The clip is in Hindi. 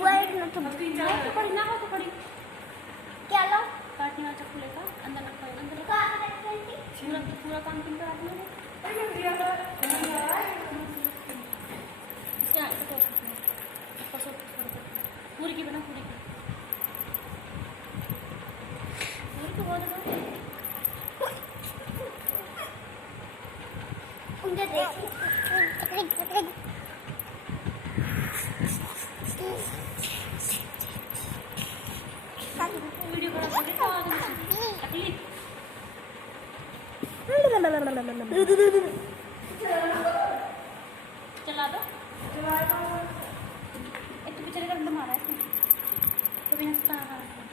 वेट ना तो पकड़ी ना हो तो पकड़ी क्या लो काटने वाला चाकू लेकर अंदर रखो अंदर रखो पूरा काम किन पर आदमी है इसके आगे तो पूरी की बना पूरी को बहुत उनके देख वीडियो बना तो तकलीफ चला दो एक तो बेचारे का मारा है तो भी हंसता है